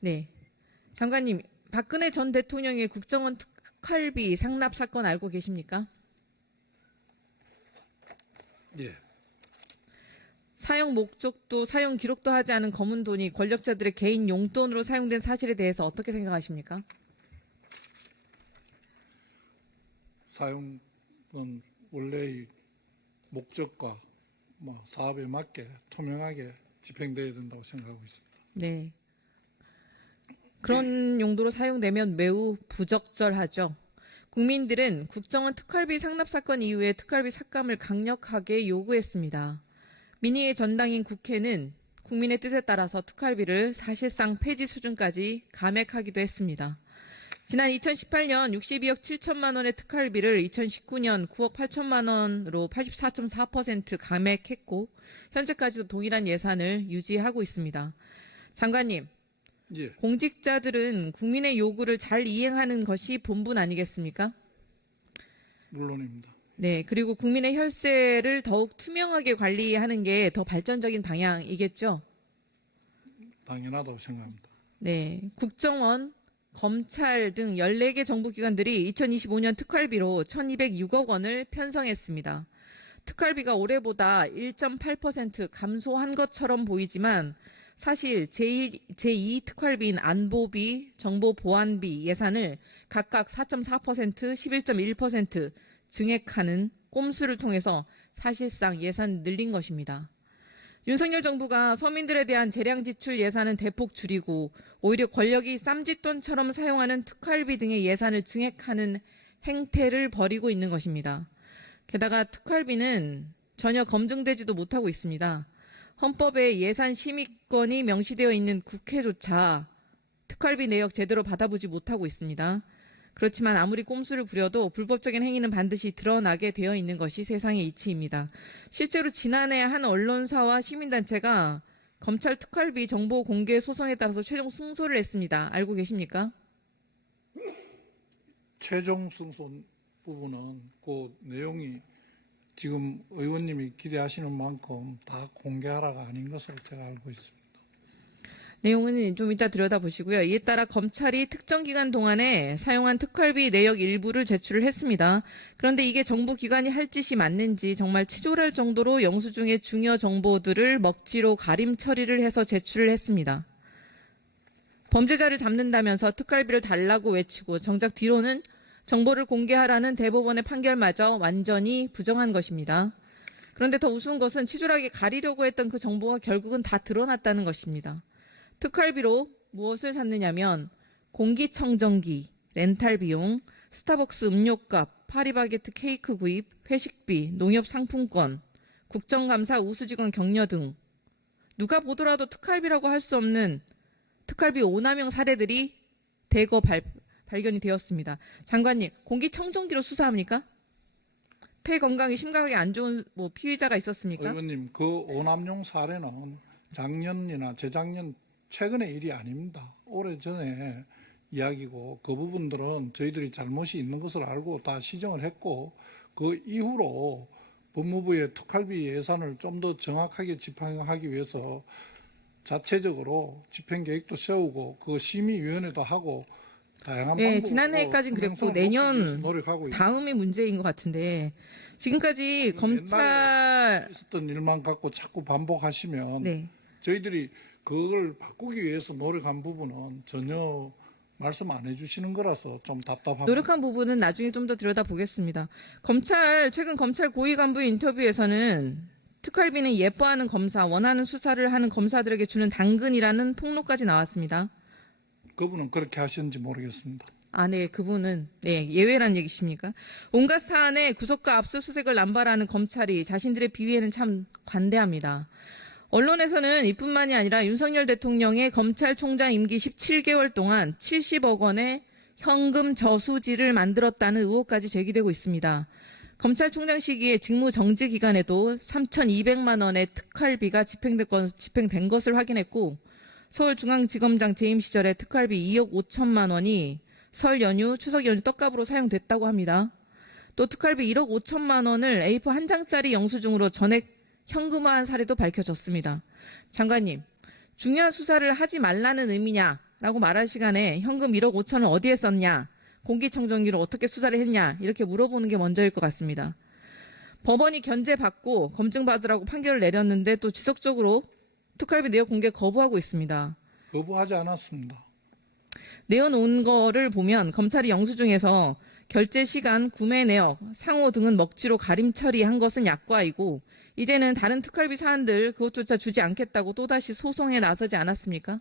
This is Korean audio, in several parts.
네. 장관님, 박근혜 전 대통령의 국정원 특활비 상납 사건 알고 계십니까? 예. 사용 목적도 사용 기록도 하지 않은 검은 돈이 권력자들의 개인 용돈으로 사용된 사실에 대해서 어떻게 생각하십니까? 사용은 원래의 목적과 사업에 맞게 투명하게 집행되어야 된다고 생각하고 있습니다. 네. 그런 용도로 사용되면 매우 부적절하죠. 국민들은 국정원 특활비 상납 사건 이후에 특활비 삭감을 강력하게 요구했습니다. 민의의 전당인 국회는 국민의 뜻에 따라서 특활비를 사실상 폐지 수준까지 감액하기도 했습니다. 지난 2018년 62억 7천만 원의 특활비를 2019년 9억 8천만 원으로 84.4% 감액했고 현재까지도 동일한 예산을 유지하고 있습니다. 장관님, 예. 공직자들은 국민의 요구를 잘 이행하는 것이 본분 아니겠습니까? 물론입니다. 네, 그리고 국민의 혈세를 더욱 투명하게 관리하는 게 더 발전적인 방향이겠죠? 당연하다고 생각합니다. 네, 국정원, 검찰 등 14개 정부기관들이 2025년 특활비로 1,206억 원을 편성했습니다. 특활비가 올해보다 1.8% 감소한 것처럼 보이지만 사실 제2 특활비인 안보비, 정보보안비 예산을 각각 4.4%, 11.1% 증액하는 꼼수를 통해서 사실상 예산 늘린 것입니다. 윤석열 정부가 서민들에 대한 재량 지출 예산은 대폭 줄이고 오히려 권력이 쌈짓돈처럼 사용하는 특활비 등의 예산을 증액하는 행태를 벌이고 있는 것입니다. 게다가 특활비는 전혀 검증되지도 못하고 있습니다. 헌법에 예산 심의권이 명시되어 있는 국회조차 특활비 내역 제대로 받아보지 못하고 있습니다. 그렇지만 아무리 꼼수를 부려도 불법적인 행위는 반드시 드러나게 되어 있는 것이 세상의 이치입니다. 실제로 지난해 한 언론사와 시민단체가 검찰 특활비 정보 공개 소송에 따라서 최종 승소를 했습니다. 알고 계십니까? 최종 승소 부분은 그 내용이 지금 의원님이 기대하시는 만큼 다 공개하라가 아닌 것으로 제가 알고 있습니다. 내용은 좀 이따 들여다보시고요. 이에 따라 검찰이 특정 기간 동안에 사용한 특활비 내역 일부를 제출을 했습니다. 그런데 이게 정부 기관이 할 짓이 맞는지 정말 치졸할 정도로 영수증의 중요 정보들을 먹지로 가림 처리를 해서 제출을 했습니다. 범죄자를 잡는다면서 특활비를 달라고 외치고 정작 뒤로는 정보를 공개하라는 대법원의 판결마저 완전히 부정한 것입니다. 그런데 더 우스운 것은 치졸하게 가리려고 했던 그 정보가 결국은 다 드러났다는 것입니다. 특활비로 무엇을 샀느냐면 공기청정기, 렌탈 비용, 스타벅스 음료값, 파리바게트 케이크 구입, 회식비, 농협 상품권, 국정감사 우수직원 격려 등 누가 보더라도 특활비라고 할 수 없는 특활비 오남용 사례들이 대거 발견이 되었습니다. 장관님, 공기청정기로 수사합니까? 폐 건강이 심각하게 안 좋은 피의자가 있었습니까? 의원님, 그 오남용 사례는 작년이나 재작년 최근의 일이 아닙니다. 오래전에 이야기고 그 부분들은 저희들이 잘못이 있는 것을 알고 다 시정을 했고 그 이후로 법무부의 특활비 예산을 좀 더 정확하게 집행하기 위해서 자체적으로 집행계획도 세우고 그 심의위원회도 하고 다양한 방법으로 지난해까지는 그랬고 내년 노력하고 다음이 문제인 것 같은데 지금까지 검찰 있었던 일만 갖고 자꾸 반복하시면 네. 저희들이 그걸 바꾸기 위해서 노력한 부분은 전혀 말씀 안 해주시는 거라서 좀 답답합니다. 노력한 부분은 나중에 좀 더 들여다보겠습니다. 최근 검찰 고위 간부 인터뷰에서는 특활비는 예뻐하는 검사, 원하는 수사를 하는 검사들에게 주는 당근이라는 폭로까지 나왔습니다. 그분은 그렇게 하셨는지 모르겠습니다. 네, 그분은 예외란 얘기십니까? 온갖 사안에 구속과 압수수색을 남발하는 검찰이 자신들의 비위에는 참 관대합니다. 언론에서는 이뿐만이 아니라 윤석열 대통령의 검찰총장 임기 17개월 동안 70억 원의 현금 저수지를 만들었다는 의혹까지 제기되고 있습니다. 검찰총장 시기에 직무 정지 기간에도 3,200만 원의 특활비가 집행된 것을 확인했고 서울중앙지검장 재임 시절에 특활비 2억 5천만 원이 설 연휴, 추석 연휴 떡값으로 사용됐다고 합니다. 또 특활비 1억 5천만 원을 A4 한 장짜리 영수증으로 전액 현금화한 사례도 밝혀졌습니다. 장관님, 중요한 수사를 하지 말라는 의미냐 라고 말할 시간에 현금 1억 5천을 어디에 썼냐, 공기청정기로 어떻게 수사를 했냐, 이렇게 물어보는 게 먼저일 것 같습니다. 법원이 견제받고 검증받으라고 판결을 내렸는데 또 지속적으로 특활비 내역 공개 거부하고 있습니다. 거부하지 않았습니다. 내어놓은 거를 보면 검찰이 영수증에서 결제 시간, 구매 내역, 상호 등은 먹지로 가림 처리한 것은 약과이고 이제는 다른 특활비 사안들 그것조차 주지 않겠다고 또다시 소송에 나서지 않았습니까?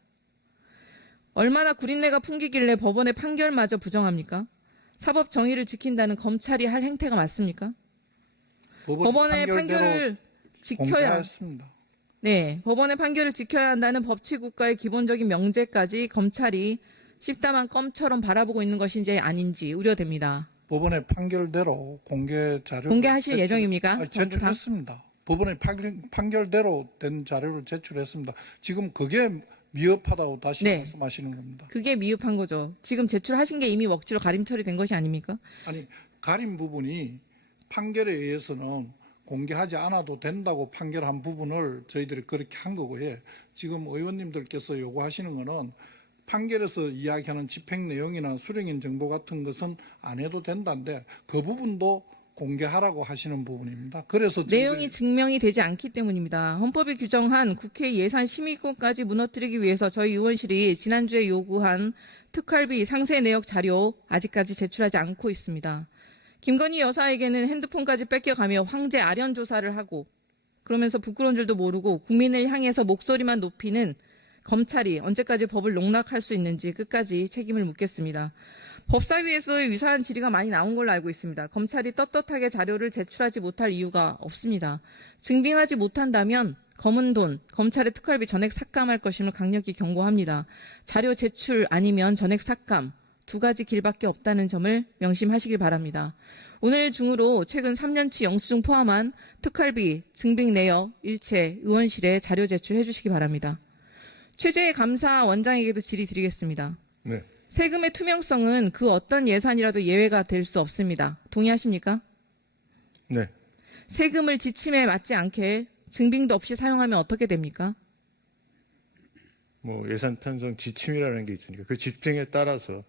얼마나 구린내가 풍기길래 법원의 판결마저 부정합니까? 사법 정의를 지킨다는 검찰이 할 행태가 맞습니까? 법원의 판결을 지켜야 공개했습니다. 네, 법원의 판결을 지켜야 한다는 법치국가의 기본적인 명제까지 검찰이 쉽다만 껌처럼 바라보고 있는 것인지 아닌지 우려됩니다. 법원의 판결대로 공개 자료 공개하실 예정입니까? 제출했습니다. 법원의 판결대로 된 자료를 제출했습니다. 지금 그게 미흡하다고 다시 네. 말씀하시는 겁니다. 그게 미흡한 거죠. 지금 제출하신 게 이미 먹지로 가림 처리된 것이 아닙니까? 아니, 가린 부분이 판결에 의해서는 공개하지 않아도 된다고 판결한 부분을 저희들이 그렇게 한 거고요. 지금 의원님들께서 요구하시는 거는 판결에서 이야기하는 집행 내용이나 수령인 정보 같은 것은 안 해도 된다는데 그 부분도 공개하라고 하시는 부분입니다. 그래서 내용이 증명이 되지 않기 때문입니다. 헌법이 규정한 국회 예산 심의권까지 무너뜨리기 위해서 저희 의원실이 지난주에 요구한 특활비 상세 내역 자료 아직까지 제출하지 않고 있습니다. 김건희 여사에게는 핸드폰까지 뺏겨가며 황제 아련 조사를 하고 그러면서 부끄러운 줄도 모르고 국민을 향해서 목소리만 높이는 검찰이 언제까지 법을 농락할 수 있는지 끝까지 책임을 묻겠습니다. 법사위에서의 유사한 질의가 많이 나온 걸로 알고 있습니다. 검찰이 떳떳하게 자료를 제출하지 못할 이유가 없습니다. 증빙하지 못한다면 검은 돈, 검찰의 특활비 전액 삭감할 것임을 강력히 경고합니다. 자료 제출 아니면 전액 삭감, 두 가지 길밖에 없다는 점을 명심하시길 바랍니다. 오늘 중으로 최근 3년치 영수증 포함한 특활비, 증빙 내역, 일체 의원실에 자료 제출해 주시기 바랍니다. 최재해 감사원장에게도 질의 드리겠습니다. 네. 세금의 투명성은 그 어떤 예산이라도 예외가 될 수 없습니다. 동의하십니까? 네. 세금을 지침에 맞지 않게 증빙도 없이 사용하면 어떻게 됩니까? 뭐 예산 편성 지침이라는 게 있으니까 그 지침에 따라서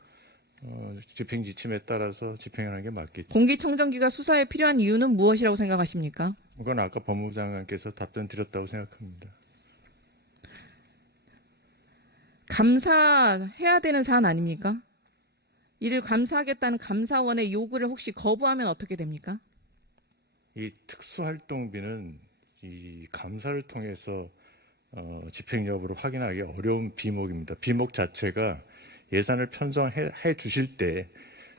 집행 지침에 따라서 집행하는 게 맞겠죠. 공기청정기가 수사에 필요한 이유는 무엇이라고 생각하십니까? 그건 아까 법무부 장관께서 답변 드렸다고 생각합니다. 감사해야 되는 사안 아닙니까? 이를 감사하겠다는 감사원의 요구를 혹시 거부하면 어떻게 됩니까? 이 특수활동비는 이 감사를 통해서 집행 여부를 확인하기 어려운 비목입니다. 비목 자체가 예산을 편성해 주실 때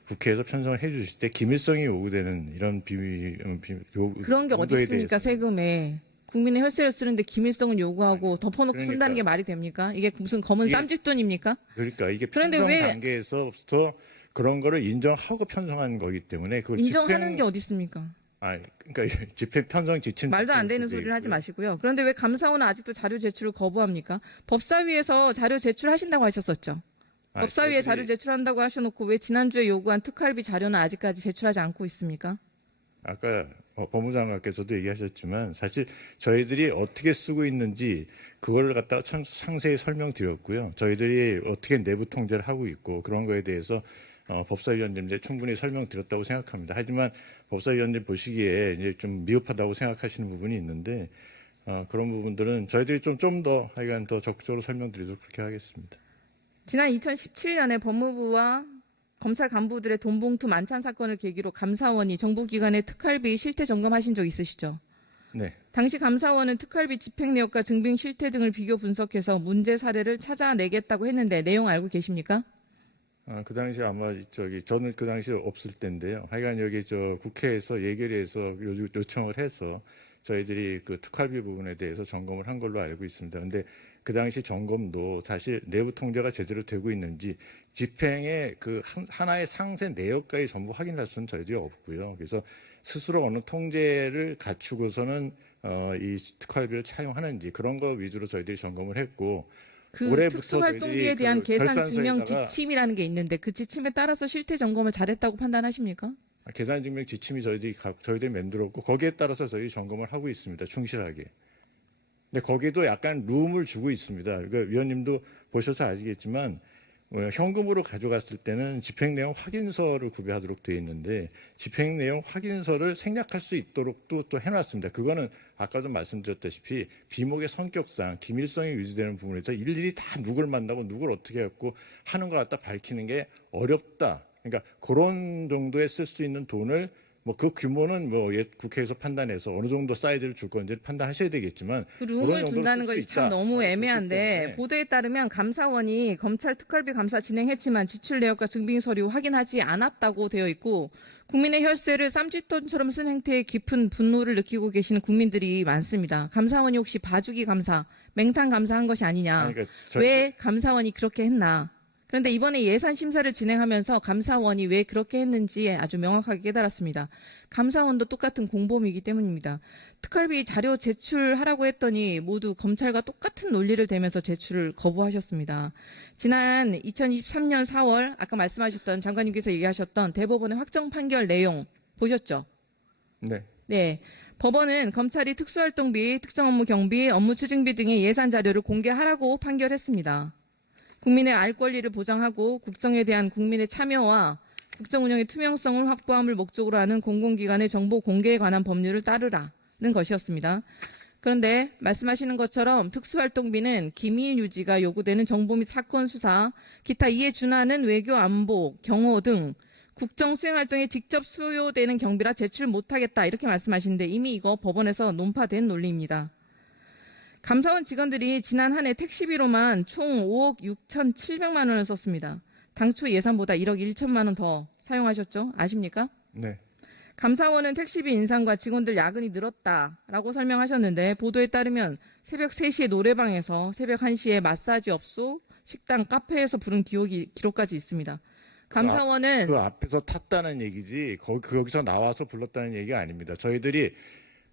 국회에서 편성을 해 주실 때 기밀성이 요구되는 이런 그런 게 어디 있습니까? 세금에. 국민의 혈세를 쓰는데 기밀성은 요구하고 덮어놓고 그러니까. 쓴다는 게 말이 됩니까? 이게 무슨 검은 쌈짓돈입니까? 그러니까 이게 그런데 편성 왜- 단계에서부터 그런 거를 인정하고 편성한 거기 때문에 그걸 인정하는 게 어디 있습니까? 그러니까 집행 편성 지침 말도 안 되는 소리를 하지 마시고요. 그런데 왜 감사원은 아직도 자료 제출을 거부합니까? 법사위에서 자료 제출하신다고 하셨었죠. 법사위에 자료 제출한다고 하셔놓고 왜 지난주에 요구한 특활비 자료는 아직까지 제출하지 않고 있습니까? 아까 법무장관께서도 얘기하셨지만 사실 저희들이 어떻게 쓰고 있는지 그걸 갖다가 상세히 설명드렸고요. 저희들이 어떻게 내부 통제를 하고 있고 그런 거에 대해서 법사위원님들 충분히 설명드렸다고 생각합니다. 하지만 법사위원님 보시기에 이제 좀 미흡하다고 생각하시는 부분이 있는데 그런 부분들은 저희들이 좀 더 하여간 더 적극적으로 설명드리도록 그렇게 하겠습니다. 지난 2017년에 법무부와 검찰 간부들의 돈봉투 만찬 사건을 계기로 감사원이 정부기관의 특활비 실태 점검하신 적 있으시죠? 네. 당시 감사원은 특활비 집행 내역과 증빙 실태 등을 비교 분석해서 문제 사례를 찾아내겠다고 했는데 내용 알고 계십니까? 그 당시 아마 저는 그 당시에 없을 때인데요. 하여간 여기 국회에서 예결위에서 요청을 해서 저희들이 그 특활비 부분에 대해서 점검을 한 걸로 알고 있습니다. 근데 그 당시 점검도 사실 내부 통제가 제대로 되고 있는지 집행의 그 하나의 상세 내역까지 전부 확인할 수는 저희들이 없고요. 그래서 스스로 어느 통제를 갖추고서는 이 특활비를 차용하는지 그런 거 위주로 저희들이 점검을 했고 그 올해부터 특수활동비에 저희들이 대한 그 계산 증명 결산서에다가 지침이라는 게 있는데 그 지침에 따라서 실태 점검을 잘했다고 판단하십니까? 계산 증명 지침이 저희들이 만들었고 거기에 따라서 저희 점검을 하고 있습니다. 충실하게. 근데 거기에도 약간 룸을 주고 있습니다. 그러니까 위원님도 보셔서 아시겠지만 현금으로 가져갔을 때는 집행 내용 확인서를 구비하도록 되어 있는데 집행 내용 확인서를 생략할 수 있도록도 또 해놨습니다. 그거는 아까도 말씀드렸다시피 비목의 성격상 기밀성이 유지되는 부분에서 일일이 다 누굴 만나고 누굴 어떻게 했고 하는 것 갖다 밝히는 게 어렵다. 그러니까 그런 정도에 쓸 수 있는 돈을 뭐 그 규모는 뭐 국회에서 판단해서 어느 정도 사이즈를 줄 건지 판단하셔야 되겠지만 그 그런 룸을 정도로 둔다는 쓸수 것이 참 있다. 너무 그렇기 애매한데 때문에 보도에 따르면 감사원이 검찰 특활비 감사 진행했지만 지출 내역과 증빙 서류 확인하지 않았다고 되어 있고 국민의 혈세를 쌈짓돈처럼 쓴 행태에 깊은 분노를 느끼고 계시는 국민들이 많습니다. 감사원이 혹시 봐주기 감사, 맹탕 감사한 것이 아니냐? 아니, 그러니까 왜 감사원이 그렇게 했나? 그런데 이번에 예산 심사를 진행하면서 감사원이 왜 그렇게 했는지 아주 명확하게 깨달았습니다. 감사원도 똑같은 공범이기 때문입니다. 특활비 자료 제출하라고 했더니 모두 검찰과 똑같은 논리를 대면서 제출을 거부하셨습니다. 지난 2023년 4월 아까 말씀하셨던 장관님께서 얘기하셨던 대법원의 확정 판결 내용 보셨죠? 네. 네. 법원은 검찰이 특수활동비, 특정 업무 경비, 업무 추진비 등의 예산 자료를 공개하라고 판결했습니다. 국민의 알 권리를 보장하고 국정에 대한 국민의 참여와 국정 운영의 투명성을 확보함을 목적으로 하는 공공기관의 정보 공개에 관한 법률을 따르라는 것이었습니다. 그런데 말씀하시는 것처럼 특수활동비는 기밀 유지가 요구되는 정보 및 사건 수사, 기타 이에 준하는 외교 안보, 경호 등 국정 수행 활동에 직접 수요되는 경비라 제출 못하겠다 이렇게 말씀하시는데 이미 이거 법원에서 논파된 논리입니다. 감사원 직원들이 지난 한 해 택시비로만 총 5억 6,700만 원을 썼습니다. 당초 예산보다 1억 1천만 원 더 사용하셨죠? 아십니까? 네. 감사원은 택시비 인상과 직원들 야근이 늘었다라고 설명하셨는데 보도에 따르면 새벽 3시에 노래방에서 새벽 1시에 마사지 업소, 식당, 카페에서 부른 기록까지 있습니다. 감사원은 그 앞에서 탔다는 얘기지 거기서 나와서 불렀다는 얘기가 아닙니다. 저희들이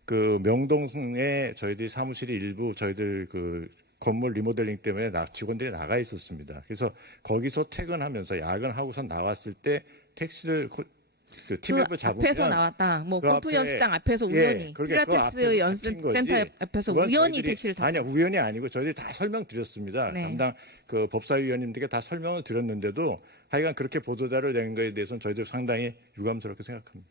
그 명동에 저희들이 사무실이 일부 저희들 그 건물 리모델링 때문에 직원들이 나가 있었습니다. 그래서 거기서 퇴근하면서 야근하고서 나왔을 때 택시를 그 팀앱을 잡으면 앞에서 나왔다. 뭐 그 골프 앞에- 연습장 앞에서 우연히 그러니까 그 필라테스 앞에서 연습센터 잡힌 거지. 앞에서 그건 우연히 저희들이- 택시를 탔다. 아니야 우연이 아니고 저희들이 다 설명드렸습니다. 네. 담당 그 법사위원님들께 다 설명을 드렸는데도 하여간 그렇게 보도자를 낸 거에 대해서는 저희들 상당히 유감스럽게 생각합니다.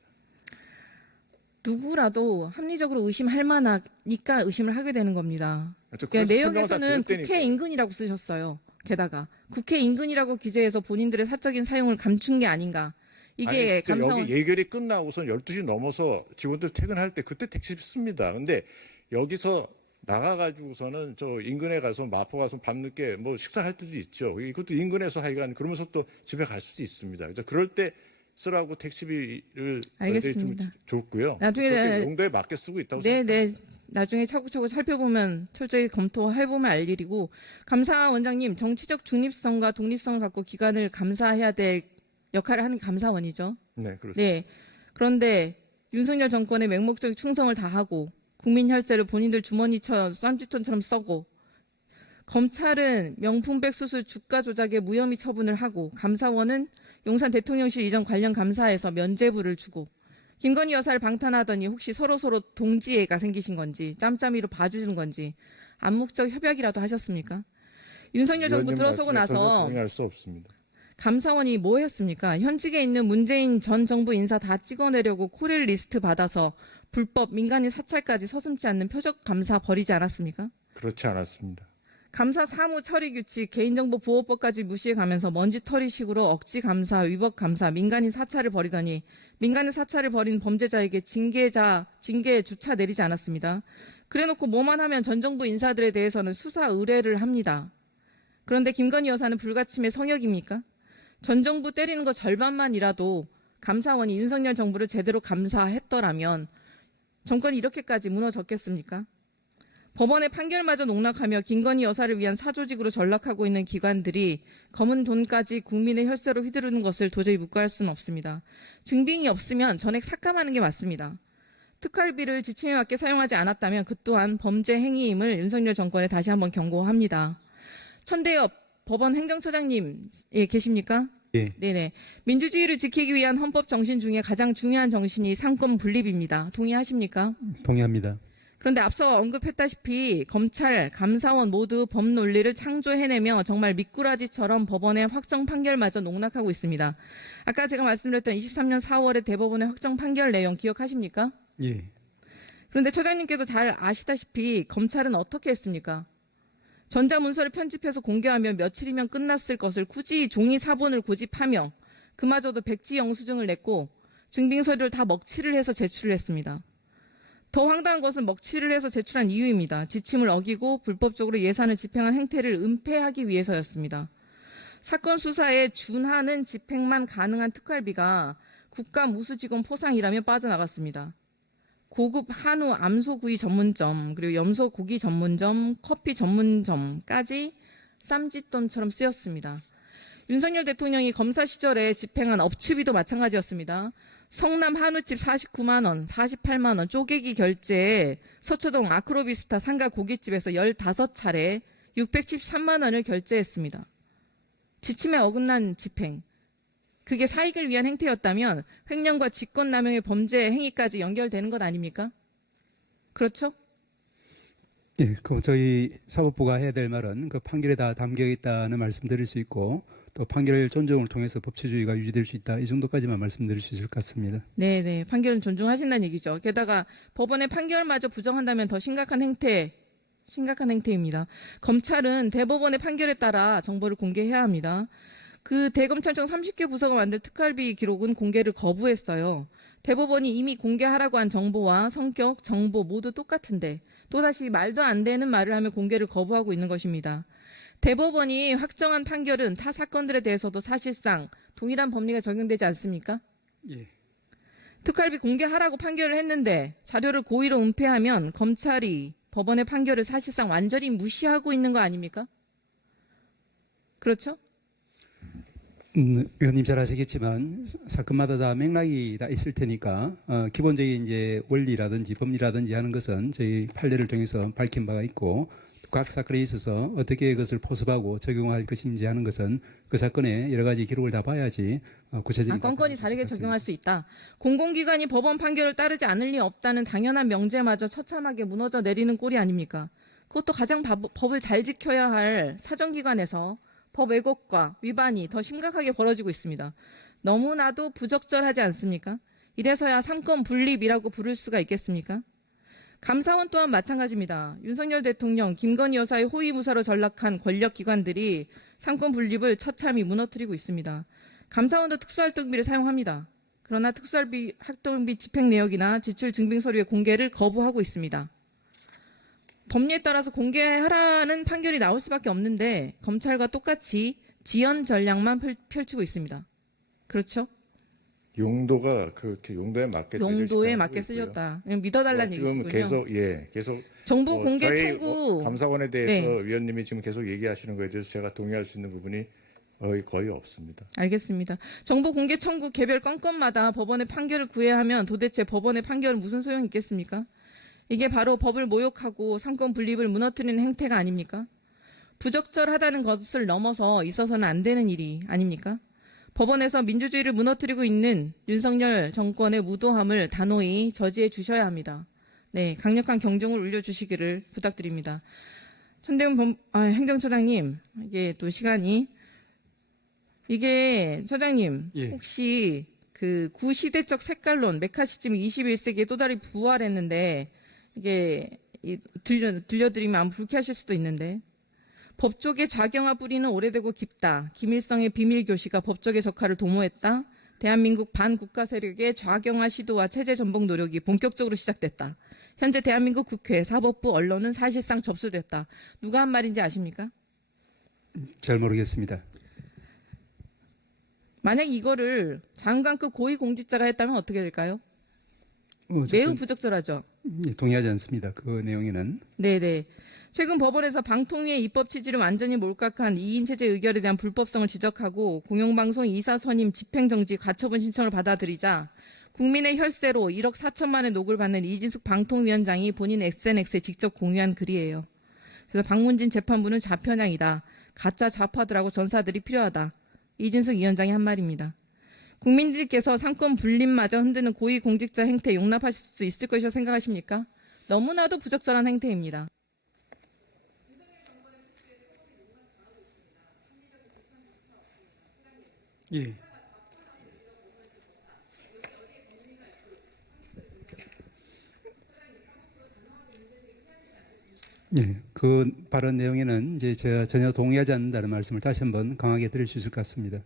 누구라도 합리적으로 의심할 만하니까 의심을 하게 되는 겁니다. 그래서 그러니까 설명을 다 내용에서는 드렸다니까요. 국회 인근이라고 쓰셨어요. 게다가 국회 인근이라고 기재해서 본인들의 사적인 사용을 감춘 게 아닌가. 이게 아니, 진짜 감사원 여기 예결이 끝나고선 12시 넘어서 직원들 퇴근할 때 그때 택시 씁니다. 근데 여기서 나가가지고서는 저 인근에 가서 마포 가서 밤늦게 뭐 식사할 때도 있죠. 이것도 인근에서 하여간 그러면서 또 집에 갈 수도 있습니다. 그래서 그럴 때 쓰라고 택시비를 알겠습니다. 좀 줬고요. 나중에 그렇게 용도에 맞게 쓰고 있다고 네, 생각합니다. 네. 나중에 차곡차곡 살펴보면 철저히 검토해보면 알 일이고 감사원장님 정치적 중립성과 독립성을 갖고 기관을 감사해야 될 역할을 하는 감사원이죠. 네, 그렇습니다. 네. 그런데 윤석열 정권의 맹목적 충성을 다하고 국민 혈세를 본인들 주머니처럼 쌈짓돈처럼 써고 검찰은 명품백 수수 주가 조작에 무혐의 처분을 하고 감사원은 용산 대통령실 이전 관련 감사에서 면죄부를 주고 김건희 여사를 방탄하더니 혹시 서로서로 동지애가 생기신 건지 짬짬이로 봐주는 건지 암묵적 협약이라도 하셨습니까? 윤석열 정부 의원님 들어서고 말씀에 전혀 나서 동의할 수 없습니다. 감사원이 뭐 했습니까? 현직에 있는 문재인 전 정부 인사 다 찍어내려고 코렐 리스트 받아서 불법 민간인 사찰까지 서슴지 않는 표적 감사 벌이지 않았습니까? 그렇지 않았습니다. 감사 사무 처리 규칙, 개인정보 보호법까지 무시해가면서 먼지털이식으로 억지 감사, 위법 감사, 민간인 사찰을 벌이더니 민간인 사찰을 벌인 범죄자에게 징계조차 내리지 않았습니다. 그래놓고 뭐만 하면 전 정부 인사들에 대해서는 수사 의뢰를 합니다. 그런데 김건희 여사는 불가침의 성역입니까? 전 정부 때리는 거 절반만이라도 감사원이 윤석열 정부를 제대로 감사했더라면 정권이 이렇게까지 무너졌겠습니까? 법원의 판결마저 농락하며 김건희 여사를 위한 사조직으로 전락하고 있는 기관들이 검은 돈까지 국민의 혈세로 휘두르는 것을 도저히 묵과할 수는 없습니다. 증빙이 없으면 전액 삭감하는 게 맞습니다. 특활비를 지침에 맞게 사용하지 않았다면 그 또한 범죄 행위임을 윤석열 정권에 다시 한번 경고합니다. 천대엽 법원 행정처장님 계십니까? 예. 네네. 민주주의를 지키기 위한 헌법 정신 중에 가장 중요한 정신이 상권 분립입니다. 동의하십니까? 동의합니다. 그런데 앞서 언급했다시피 검찰, 감사원 모두 법 논리를 창조해내며 정말 미꾸라지처럼 법원의 확정 판결마저 농락하고 있습니다. 아까 제가 말씀드렸던 23년 4월에 대법원의 확정 판결 내용 기억하십니까? 예. 그런데 처장님께도 잘 아시다시피 검찰은 어떻게 했습니까? 전자문서를 편집해서 공개하면 며칠이면 끝났을 것을 굳이 종이 사본을 고집하며 그마저도 백지 영수증을 냈고 증빙 서류를 다 먹칠을 해서 제출을 했습니다. 더 황당한 것은 먹칠을 해서 제출한 이유입니다. 지침을 어기고 불법적으로 예산을 집행한 행태를 은폐하기 위해서였습니다. 사건 수사에 준하는 집행만 가능한 특활비가 국가무수직원 포상이라며 빠져나갔습니다. 고급 한우 암소구이 전문점, 그리고 염소 고기 전문점, 커피 전문점까지 쌈짓돈처럼 쓰였습니다. 윤석열 대통령이 검사 시절에 집행한 업추비도 마찬가지였습니다. 성남 한우집 49만 원, 48만 원 쪼개기 결제에 서초동 아크로비스타 상가 고깃집에서 15차례 613만 원을 결제했습니다. 지침에 어긋난 집행. 그게 사익을 위한 행태였다면 횡령과 직권남용의 범죄 행위까지 연결되는 것 아닙니까? 그렇죠? 예, 그 저희 사법부가 해야 될 말은 그 판결에 다 담겨 있다는 말씀드릴 수 있고 또 판결 존중을 통해서 법치주의가 유지될 수 있다. 이 정도까지만 말씀드릴 수 있을 것 같습니다. 네, 판결은 존중하신다는 얘기죠. 게다가 법원의 판결마저 부정한다면 더 심각한 행태입니다. 검찰은 대법원의 판결에 따라 정보를 공개해야 합니다. 그 대검찰청 30개 부서가 만든 특활비 기록은 공개를 거부했어요. 대법원이 이미 공개하라고 한 정보와 성격, 정보 모두 똑같은데 또다시 말도 안 되는 말을 하며 공개를 거부하고 있는 것입니다. 대법원이 확정한 판결은 타 사건들에 대해서도 사실상 동일한 법리가 적용되지 않습니까? 예. 특활비 공개하라고 판결을 했는데 자료를 고의로 은폐하면 검찰이 법원의 판결을 사실상 완전히 무시하고 있는 거 아닙니까? 그렇죠? 의원님 잘 아시겠지만 사건마다 다 맥락이 다 있을 테니까 기본적인 이제 원리라든지 법리라든지 하는 것은 저희 판례를 통해서 밝힌 바가 있고 각 사건에 있어서 어떻게 그것을 포섭하고 적용할 것인지 하는 것은 그 사건의 여러 가지 기록을 다 봐야지 구체적인. 건건이 다르게 적용할 수 있다. 공공기관이 법원 판결을 따르지 않을 리 없다는 당연한 명제마저 처참하게 무너져 내리는 꼴이 아닙니까? 그것도 가장 법을 잘 지켜야 할 사정기관에서 법 왜곡과 위반이 더 심각하게 벌어지고 있습니다. 너무나도 부적절하지 않습니까? 이래서야 삼권 분립이라고 부를 수가 있겠습니까? 감사원 또한 마찬가지입니다. 윤석열 대통령, 김건희 여사의 호위무사로 전락한 권력기관들이 삼권 분립을 처참히 무너뜨리고 있습니다. 감사원도 특수활동비를 사용합니다. 그러나 특수활동비 집행 내역이나 지출 증빙 서류의 공개를 거부하고 있습니다. 법리에 따라서 공개하라는 판결이 나올 수밖에 없는데 검찰과 똑같이 지연 전략만 펼치고 있습니다. 그렇죠? 용도가 그렇게 용도에 맞게 용도에 맞게 쓰셨다. 믿어달라는 지금 얘기시군요. 계속 정보 공개 저희 청구. 감사원에 대해서 위원님이 지금 계속 얘기하시는 거에 대해서 제가 동의할 수 있는 부분이 거의 없습니다. 알겠습니다. 정보 공개 청구 개별 건건마다 법원의 판결을 구해야 하면 도대체 법원의 판결은 무슨 소용이 있겠습니까? 이게 바로 법을 모욕하고 삼권 분립을 무너뜨리는 행태가 아닙니까? 부적절하다는 것을 넘어서 있어서는 안 되는 일이 아닙니까? 법원에서 민주주의를 무너뜨리고 있는 윤석열 정권의 무도함을 단호히 저지해 주셔야 합니다. 네, 강력한 경종을 울려주시기를 부탁드립니다. 천대훈 행정처장님, 이게 또 시간이 처장님, 예. 혹시 그 구시대적 색깔론 메카시즘이 21세기에 또 다시 부활했는데 이게 들려드리면 아마 불쾌하실 수도 있는데 법조계 좌경화 뿌리는 오래되고 깊다. 김일성의 비밀교시가 법조계 적화를 도모했다. 대한민국 반국가 세력의 좌경화 시도와 체제 전복 노력이 본격적으로 시작됐다. 현재 대한민국 국회, 사법부, 언론은 사실상 접수됐다. 누가 한 말인지 아십니까? 잘 모르겠습니다. 만약 이거를 장관급 고위공직자가 했다면 어떻게 될까요? 매우 부적절하죠. 동의하지 않습니다. 그 내용에는. 네네. 최근 법원에서 방통위의 입법 취지를 완전히 몰각한 2인 체제 의결에 대한 불법성을 지적하고 공영방송 이사 선임 집행정지 가처분 신청을 받아들이자 국민의 혈세로 1억 4천만의 녹을 받는 이진숙 방통위원장이 본인 SNS에 직접 공유한 글이에요. 그래서 박문진 재판부는 좌편향이다. 가짜 좌파들하고 전사들이 필요하다. 이진숙 위원장이 한 말입니다. 국민들께서 상권 분립마저 흔드는 고위공직자 행태 용납하실 수 있을 것이라 생각하십니까? 너무나도 부적절한 행태입니다. 예. 예, 그 발언 내용에는 이제 제가 전혀 동의하지 않는다는 말씀을 다시 한번 강하게 드릴 수 있을 것 같습니다.